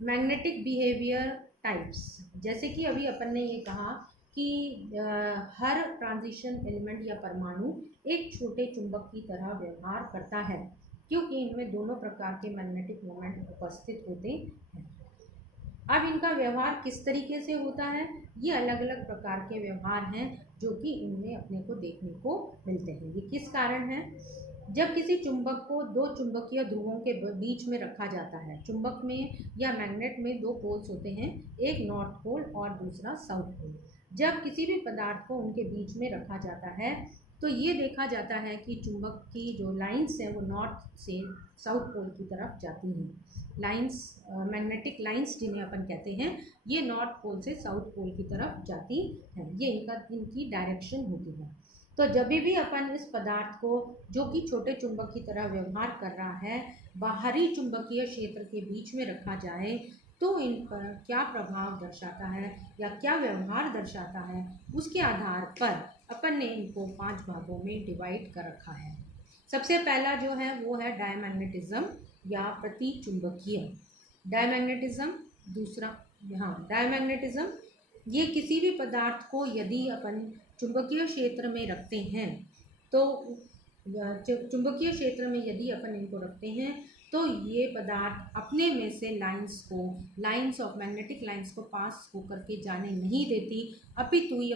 Magnetic behaviour types. जैसे कि अभी अपन ने ये कहा कि हर ट्रांजिशन एलिमेंट या परमाणु एक छोटे चुंबक की तरह व्यवहार करता है, क्योंकि इनमें दोनों प्रकार के मैग्नेटिक मोमेंट उपस्थित होते हैं। अब इनका व्यवहार किस तरीके से होता है, ये अलग अलग प्रकार के व्यवहार हैं जो कि इनमें अपने को देखने को मिलते हैं। ये किस कारण है? जब किसी चुंबक को दो चुंबकीय ध्रुवों के बीच में रखा जाता है, चुंबक में या मैग्नेट में दो पोल्स होते हैं, एक नॉर्थ पोल और दूसरा साउथ पोल। जब किसी भी पदार्थ को उनके बीच में रखा जाता है तो ये देखा जाता है कि चुंबक की जो लाइंस हैं वो नॉर्थ से साउथ पोल की तरफ जाती हैं। लाइंस, मैग्नेटिक लाइंस जिन्हें अपन कहते हैं, ये नॉर्थ पोल से साउथ पोल की तरफ जाती हैं। ये इनकी डायरेक्शन होती है। तो जब भी अपन इस पदार्थ को, जो कि छोटे चुंबक की तरह व्यवहार कर रहा है, बाहरी चुंबकीय क्षेत्र के बीच में रखा जाए तो इन पर क्या प्रभाव दर्शाता है या क्या व्यवहार दर्शाता है, उसके आधार पर अपन ने इनको 5 भागों में डिवाइड कर रखा है। सबसे पहला जो है वो है डायमैग्नेटिज्म या प्रतिचुंबकीय डायमैग्नेटिज्म। दूसरा, हाँ, डायमैग्नेटिज्म, ये किसी भी पदार्थ को यदि अपन चुंबकीय क्षेत्र में रखते हैं तो चुंबकीय क्षेत्र में यदि अपन इनको रखते हैं तो ये पदार्थ अपने में से लाइंस ऑफ मैग्नेटिक लाइंस को पास होकर के जाने नहीं देती, अपितु ये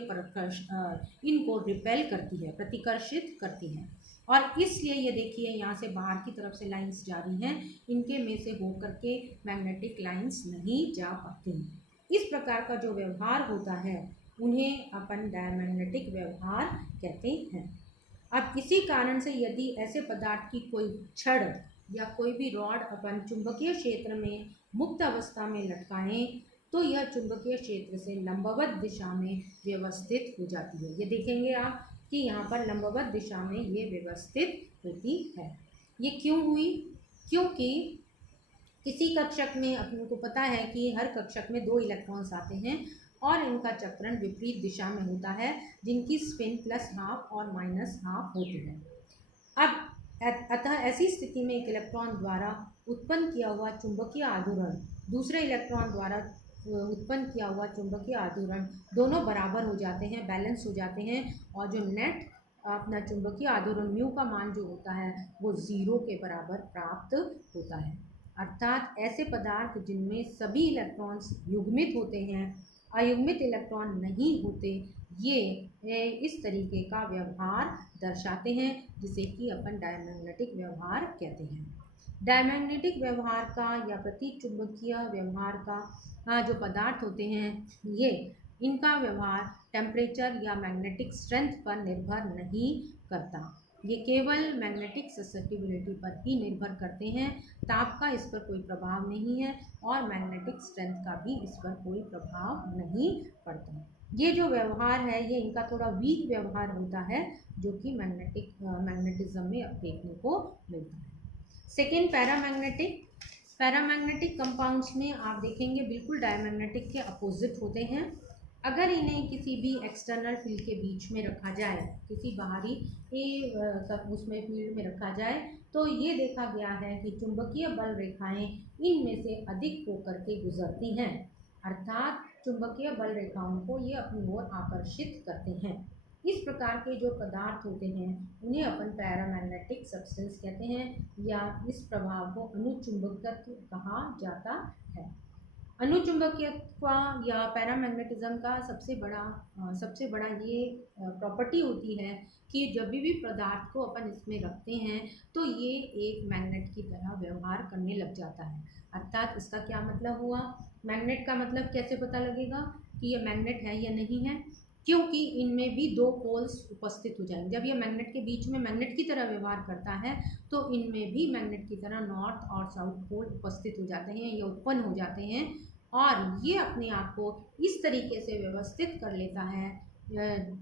इनको रिपेल करती है, प्रतिकर्षित करती है। और इसलिए ये देखिए यहाँ से बाहर की तरफ से लाइंस जा रही हैं, इनके में से होकर के मैग्नेटिक लाइंस नहीं जा पाती। इस प्रकार का जो व्यवहार होता है उन्हें अपन डायमैग्नेटिक व्यवहार कहते हैं। अब इसी कारण से यदि ऐसे पदार्थ की कोई छड़ या कोई भी रॉड अपन चुंबकीय क्षेत्र में मुक्त अवस्था में लटकाएं तो यह चुंबकीय क्षेत्र से लंबवत दिशा में व्यवस्थित हो जाती है। ये देखेंगे आप कि यहाँ पर लंबवत दिशा में ये व्यवस्थित होती है। ये क्यों हुई? क्योंकि किसी कक्षक में अपने को पता है कि हर कक्षक में 2 इलेक्ट्रॉन्स आते हैं और इनका चक्रण विपरीत दिशा में होता है, जिनकी स्पिन +½ और -½ होती है। अब अतः ऐसी स्थिति में एक इलेक्ट्रॉन द्वारा उत्पन्न किया हुआ चुंबकीय आघूर्ण दूसरे इलेक्ट्रॉन द्वारा उत्पन्न किया हुआ चुंबकीय आघूर्ण दोनों बराबर हो जाते हैं, बैलेंस हो जाते हैं, और जो नेट अपना चुंबकीय आघूर्ण म्यू का मान जो होता है वो 0 के बराबर प्राप्त होता है। अर्थात ऐसे पदार्थ जिनमें सभी इलेक्ट्रॉन्स युग्मित होते हैं, अयुग्मित इलेक्ट्रॉन नहीं होते, ये इस तरीके का व्यवहार दर्शाते हैं, जिसे कि अपन डायमैग्नेटिक व्यवहार कहते हैं। डायमैग्नेटिक व्यवहार का या प्रतिचुंबकीय व्यवहार का जो पदार्थ होते हैं, ये इनका व्यवहार टेम्परेचर या मैग्नेटिक स्ट्रेंथ पर निर्भर नहीं करता। ये केवल मैग्नेटिक ससेप्टिबिलिटी पर ही निर्भर करते हैं। ताप का इस पर कोई प्रभाव नहीं है और मैग्नेटिक स्ट्रेंथ का भी इस पर कोई प्रभाव नहीं पड़ता। ये जो व्यवहार है ये इनका थोड़ा वीक व्यवहार होता है, जो कि मैग्नेटिज्म में अब देखने को मिलता है। सेकेंड, पैरामैग्नेटिक कंपाउंड्स में आप देखेंगे बिल्कुल डायमैग्नेटिक के अपोजिट होते हैं। अगर इन्हें किसी भी एक्सटर्नल फील्ड के बीच में रखा जाए, किसी बाहरी उसमें फील्ड में रखा जाए, तो ये देखा गया है कि चुंबकीय बल रेखाएं इनमें से अधिक होकर के गुजरती हैं, अर्थात चुंबकीय बल रेखाओं को ये अपनी ओर आकर्षित करते हैं। इस प्रकार के जो पदार्थ होते हैं उन्हें अपन पैरामैग्नेटिक सब्सटेंस कहते हैं, या इस प्रभाव को अनुचुंबकत्व कहा जाता है। अनुचुंबकीयत्व या पैरामैग्नेटिज्म का सबसे बड़ा ये प्रॉपर्टी होती है कि जब भी पदार्थ को अपन इसमें रखते हैं तो ये एक मैग्नेट की तरह व्यवहार करने लग जाता है। अर्थात इसका क्या मतलब हुआ? मैग्नेट का मतलब कैसे पता लगेगा कि ये मैग्नेट है या नहीं है? क्योंकि इनमें भी 2 पोल्स उपस्थित हो जाएंगे। जब ये मैग्नेट के बीच में मैग्नेट की तरह व्यवहार करता है तो इनमें भी मैग्नेट की तरह नॉर्थ और साउथ पोल उपस्थित हो जाते हैं, ये उत्पन्न हो जाते हैं, और ये अपने आप को इस तरीके से व्यवस्थित कर लेता है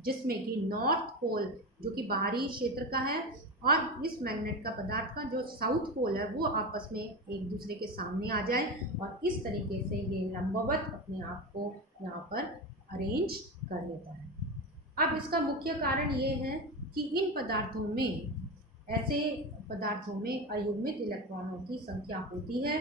जिसमें कि नॉर्थ पोल जो कि बाहरी क्षेत्र का है और इस मैग्नेट का पदार्थ का जो साउथ पोल है वो आपस में एक दूसरे के सामने आ जाए, और इस तरीके से ये लंबवत अपने आप को यहाँ पर अरेंज कर लेता है। अब इसका मुख्य कारण ये है कि इन पदार्थों में, ऐसे पदार्थों में अयुग्मित इलेक्ट्रॉनों की संख्या होती है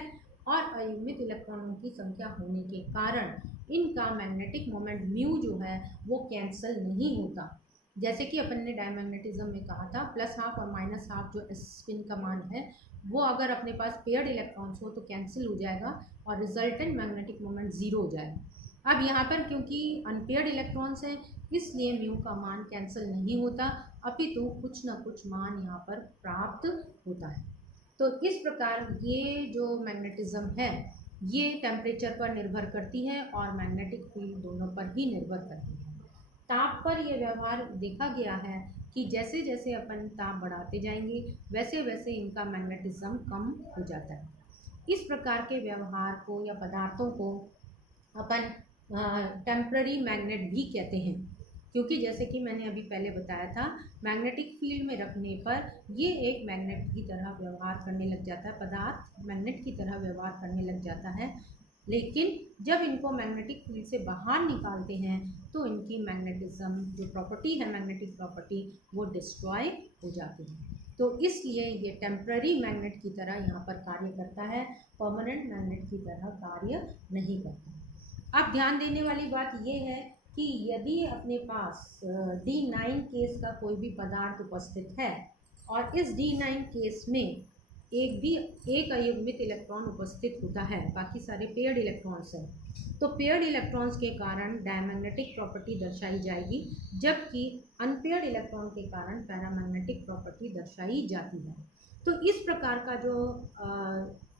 और अयुग्मित इलेक्ट्रॉनों की संख्या होने के कारण इनका मैग्नेटिक मोमेंट म्यू जो है वो कैंसिल नहीं होता। जैसे कि अपन ने डायमैग्नेटिज्म में कहा था +½ और -½ जो स्पिन का मान है वो अगर अपने पास पेयर्ड इलेक्ट्रॉन्स हो तो कैंसिल हो जाएगा और रिजल्टेंट मैग्नेटिक मोमेंट 0 हो जाएगा। अब यहाँ पर क्योंकि अनपेयर्ड इलेक्ट्रॉन्स हैं इसलिए म्यू का मान कैंसिल नहीं होता, अपितु कुछ ना कुछ मान यहाँ पर प्राप्त होता है। तो इस प्रकार ये जो मैग्नेटिज्म है ये टेम्परेचर पर निर्भर करती है और मैग्नेटिक फील्ड दोनों पर ही निर्भर करती है। ताप पर यह व्यवहार देखा गया है कि जैसे जैसे अपन ताप बढ़ाते जाएंगे वैसे वैसे इनका मैग्नेटिज्म कम हो जाता है। इस प्रकार के व्यवहार को या पदार्थों को अपन टेम्पररी मैग्नेट भी कहते हैं, क्योंकि जैसे कि मैंने अभी पहले बताया था मैग्नेटिक फील्ड में रखने पर ये एक मैग्नेट की तरह व्यवहार करने लग जाता है, पदार्थ मैग्नेट की तरह व्यवहार करने लग जाता है। लेकिन जब इनको मैग्नेटिक फील्ड से बाहर निकालते हैं तो इनकी मैग्नेटिज्म जो प्रॉपर्टी है मैग्नेटिक प्रॉपर्टी वो डिस्ट्रॉय हो जाती है। तो इसलिए ये टेम्पररी मैग्नेट की तरह यहाँ पर कार्य करता है, परमानेंट मैग्नेट की तरह कार्य नहीं करता। अब ध्यान देने वाली बात ये है कि यदि अपने पास D9 केस का कोई भी पदार्थ उपस्थित है और इस D9 केस में एक अयुग्मित इलेक्ट्रॉन उपस्थित होता है, बाकी सारे पेयर्ड इलेक्ट्रॉन्स हैं, तो पेयर्ड इलेक्ट्रॉन्स के कारण डायमैग्नेटिक प्रॉपर्टी दर्शाई जाएगी, जबकि अनपेयर्ड इलेक्ट्रॉन के कारण पैरामैग्नेटिक प्रॉपर्टी दर्शाई जाती है। तो इस प्रकार का जो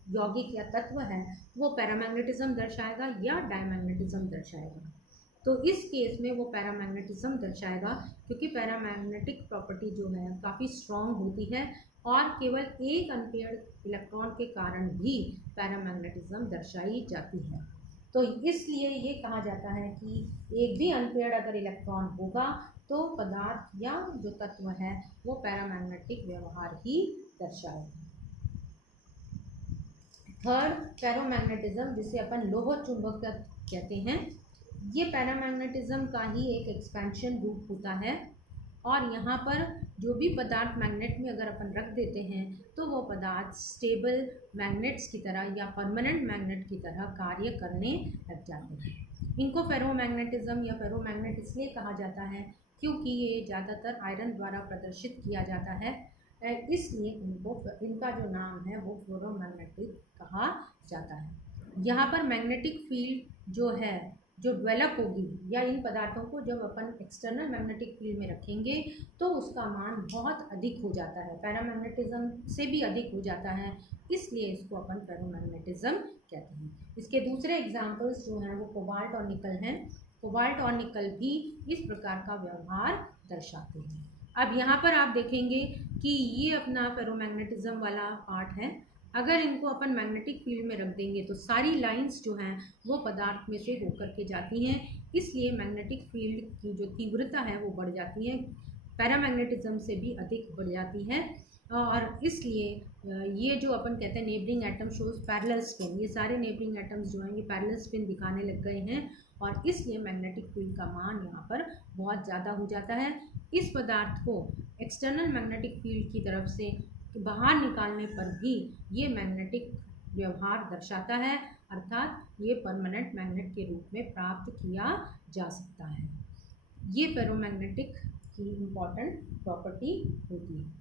यौगिक या तत्व है वो पैरामैग्नेटिज्म दर्शाएगा या डायमैग्नेटिज्म दर्शाएगा। तो इस केस में वो पैरामैग्नेटिज्म दर्शाएगा क्योंकि पैरामैग्नेटिक प्रॉपर्टी जो है काफ़ी स्ट्रॉन्ग होती है और केवल एक अनपेयर्ड इलेक्ट्रॉन के कारण भी पैरामैग्नेटिज्म दर्शाई जाती है। तो इसलिए ये कहा जाता है कि एक भी अनपेयर्ड अगर इलेक्ट्रॉन होगा तो पदार्थ या जो तत्व है वो पैरामैग्नेटिक व्यवहार ही दर्शाएगा। थर्ड, फेरोमैग्नेटिज्म, जिसे अपन लोह चुंबक कहते हैं, ये पैरामैग्नेटिज्म का ही एक एक्सपेंशन रूप होता है और यहाँ पर जो भी पदार्थ मैग्नेट में अगर अपन रख देते हैं तो वो पदार्थ स्टेबल मैग्नेट्स की तरह या परमानेंट मैग्नेट की तरह कार्य करने लग जाते हैं। इनको फेरोमैग्नेटिज्म या फेरोमैग्नेट इसलिए कहा जाता है क्योंकि ये ज़्यादातर आयरन द्वारा प्रदर्शित किया जाता है, इसलिए इनका जो नाम है वो फेरोमैग्नेटिक कहा जाता है। यहाँ पर मैग्नेटिक फील्ड जो है जो डेवलप होगी या इन पदार्थों को जब अपन एक्सटर्नल मैग्नेटिक फील्ड में रखेंगे तो उसका मान बहुत अधिक हो जाता है, पैरामैग्नेटिज्म से भी अधिक हो जाता है, इसलिए इसको अपन फेरोमैग्नेटिज्म कहते हैं। इसके दूसरे एग्जाम्पल्स जो हैं वो कोबाल्ट और निकल हैं। कोबाल्ट और निकल भी इस प्रकार का व्यवहार दर्शाते हैं। अब यहाँ पर आप देखेंगे कि ये अपना फेरोमैग्नेटिज्म वाला पार्ट है, अगर इनको अपन मैग्नेटिक फील्ड में रख देंगे तो सारी लाइंस जो हैं वो पदार्थ में से होकर के जाती हैं, इसलिए मैग्नेटिक फील्ड की जो तीव्रता है वो बढ़ जाती है, पैरामैग्नेटिज्म से भी अधिक बढ़ जाती है और इसलिए ये जो अपन कहते हैं neighbouring atom shows parallel spin, ये सारे नेबरिंग एटम्स जो हैं ये पैरेलल स्पिन दिखाने लग गए हैं और इसलिए मैग्नेटिक फील्ड का मान यहाँ पर बहुत ज़्यादा हो जाता है। इस पदार्थ को एक्सटर्नल मैग्नेटिक फील्ड की तरफ से बाहर निकालने पर भी ये मैग्नेटिक व्यवहार दर्शाता है, अर्थात ये परमानेंट मैग्नेट के रूप में प्राप्त किया जा सकता है। ये फेरोमैग्नेटिक की इम्पॉर्टेंट प्रॉपर्टी होती है।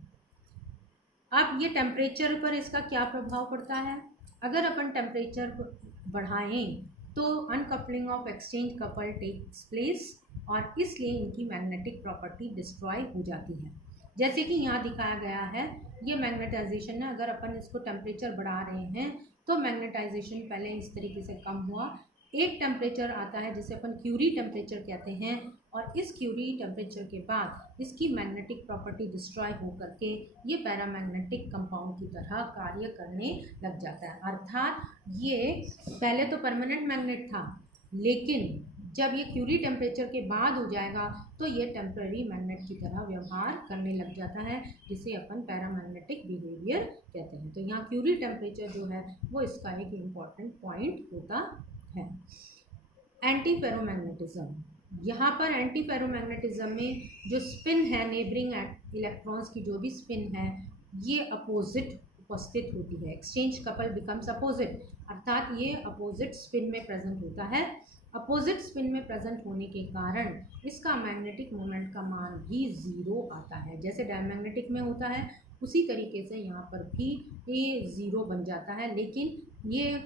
अब ये टेम्परेचर पर इसका क्या प्रभाव पड़ता है? अगर अपन टेम्परेचर बढ़ाएं तो uncoupling of exchange couple takes place और इसलिए इनकी मैग्नेटिक प्रॉपर्टी डिस्ट्रॉय हो जाती है। जैसे कि यहाँ दिखाया गया है, ये मैग्नेटाइजेशन है, अगर अपन इसको टेम्परेचर बढ़ा रहे हैं तो मैग्नेटाइजेशन पहले इस तरीके से कम हुआ, एक टेम्परेचर आता है जिसे अपन क्यूरी टेम्परेचर कहते हैं और इस क्यूरी टेम्परेचर के बाद इसकी मैग्नेटिक प्रॉपर्टी डिस्ट्रॉय हो करके ये पैरामैग्नेटिक कंपाउंड की तरह कार्य करने लग जाता है। अर्थात ये पहले तो परमानेंट मैग्नेट था, लेकिन जब ये क्यूरी टेम्परेचर के बाद हो जाएगा तो ये टेम्पररी मैग्नेट की तरह व्यवहार करने लग जाता है, जिसे अपन पैरामैग्नेटिक बिहेवियर कहते हैं। तो यहाँ क्यूरी टेम्परेचर जो है वो इसका एक इम्पॉर्टेंट पॉइंट होता है। एंटी फेरोमैग्नेटिज्म, यहाँ पर एंटी फेरोमैग्नेटिज्म में जो स्पिन है नेबरिंग इलेक्ट्रॉन्स की जो भी स्पिन है ये अपोजिट उपस्थित होती है। एक्सचेंज कपल बिकम्स अपोजिट, अर्थात ये अपोजिट स्पिन में प्रेजेंट होता है। अपोजिट स्पिन में प्रेजेंट होने के कारण इसका मैग्नेटिक मोमेंट का मान भी ज़ीरो आता है। जैसे डायमैग्नेटिक में होता है उसी तरीके से यहाँ पर भी ये ज़ीरो बन जाता है। लेकिन ये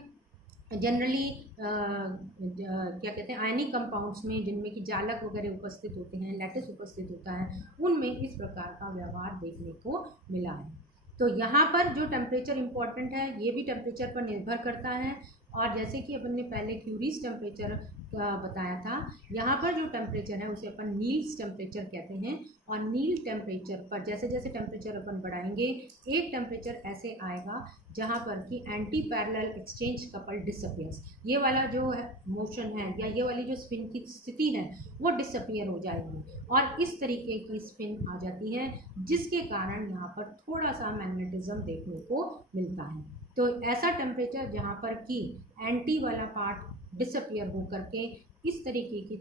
जनरली क्या कहते हैं, आयनिक कंपाउंड्स में जिनमें कि जालक वगैरह उपस्थित होते हैं, लैटिस उपस्थित होता है, उनमें इस प्रकार का व्यवहार देखने को मिला है। तो यहाँ पर जो टेम्परेचर इम्पॉर्टेंट है ये भी टेम्परेचर पर निर्भर करता है। और जैसे कि अपन ने पहले क्यूरीज टेम्परेचर बताया था, यहाँ पर जो टेम्परेचर है उसे अपन नील्स टेम्परेचर कहते हैं। और नील टेम्परेचर पर जैसे जैसे टेम्परेचर अपन बढ़ाएंगे, एक टेम्परेचर ऐसे आएगा जहाँ पर कि anti parallel exchange couple disappears, ये वाला जो है मोशन है या ये वाली जो स्पिन की स्थिति है वो डिसअपियर हो जाएगी और इस तरीके की स्पिन आ जाती है, जिसके कारण यहाँ पर थोड़ा सा मैग्नेटिज्म देखने को मिलता है। तो ऐसा टेम्परेचर जहाँ पर कि एंटी वाला पार्ट डिसअपियर हो करके इस तरीके की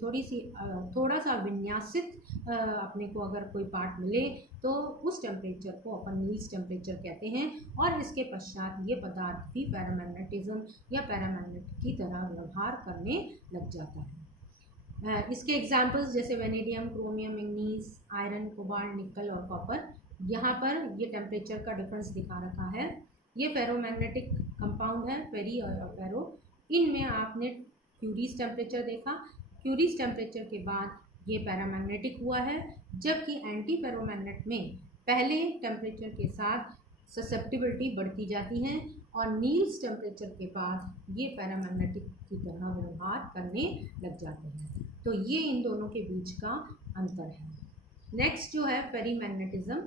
थोड़ा सा विन्यासित अपने को अगर कोई पार्ट मिले तो उस टेम्परेचर को अपन नील्स टेम्परेचर कहते हैं। और इसके पश्चात ये पदार्थ भी पैरामैग्नेटिज्म या पैरामैग्नेट की तरह व्यवहार करने लग जाता है। इसके एग्जाम्पल्स जैसे vanadium, chromium, manganese, iron, cobalt, निकल और कॉपर। यहाँ पर ये टेम्परेचर का डिफरेंस दिखा रखा है। ये फेरोमैग्नेटिक कंपाउंड है, फेरी और फेरो। इनमें आपने क्यूरीज टेम्परेचर देखा, क्यूरीज टेम्परेचर के बाद ये पैरामैग्नेटिक हुआ है, जबकि एंटी फेरोमैग्नेट में पहले टेम्परेचर के साथ ससेप्टिबिलिटी बढ़ती जाती है और नील्स टेम्परेचर के बाद ये पैरामैग्नेटिक की तरह व्यवहार करने लग जाते हैं। तो ये इन दोनों के बीच का अंतर है। नेक्स्ट जो है फेरीमैग्नेटिज्म।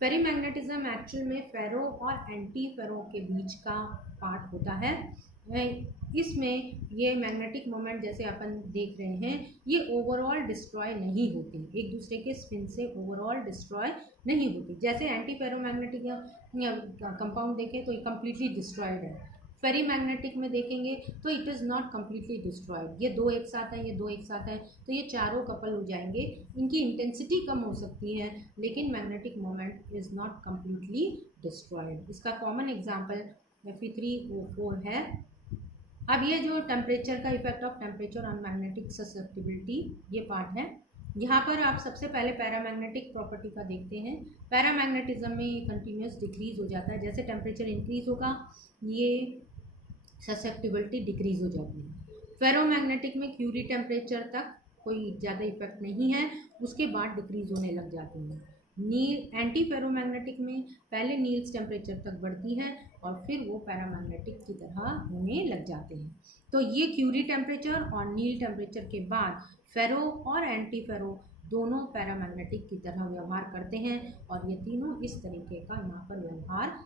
फेरीमैग्नेटिज्म एक्चुअल में फेरो और एंटी फेरो के बीच का पार्ट होता है। इसमें ये मैग्नेटिक मोमेंट जैसे अपन देख रहे हैं ये ओवरऑल डिस्ट्रॉय नहीं होती, एक दूसरे के स्पिन से ओवरऑल डिस्ट्रॉय नहीं होती। जैसे एंटी फेरोमैग्नेटिक कंपाउंड देखें तो ये कम्प्लीटली डिस्ट्रॉयड है, फेरी मैग्नेटिक में देखेंगे तो it is not completely destroyed. ये दो एक साथ हैं, ये दो एक साथ हैं तो ये चारों कपल हो जाएंगे, इनकी इंटेंसिटी कम हो सकती है लेकिन magnetic moment is not completely destroyed. इसका कॉमन एग्जाम्पल Fe3O4 है। अब ये जो टेम्परेचर का effect of temperature on magnetic susceptibility ये पार्ट है। यहाँ पर आप सबसे पहले पैरामैग्नेटिक प्रॉपर्टी का देखते हैं। पैरामैग्नेटिज्म में ये कंटिन्यूस डिक्रीज हो जाता है, जैसे टेम्परेचर इंक्रीज होगा ये ससेप्टिबिलिटी डिक्रीज हो जाती है। फेरोमैग्नेटिक में क्यूरी टेम्परेचर तक कोई ज़्यादा इफेक्ट नहीं है, उसके बाद डिक्रीज होने लग जाती है। एंटी फेरोमैग्नेटिक में पहले नील्स टेम्परेचर तक बढ़ती है और फिर वो पैरामैग्नेटिक की तरह होने लग जाते हैं। तो ये क्यूरी टेम्परेचर और नील टेम्परेचर के बाद फेरो और एंटी फेरो दोनों पैरामैग्नेटिक की तरह व्यवहार करते हैं और ये तीनों इस तरीके का यहाँ पर व्यवहार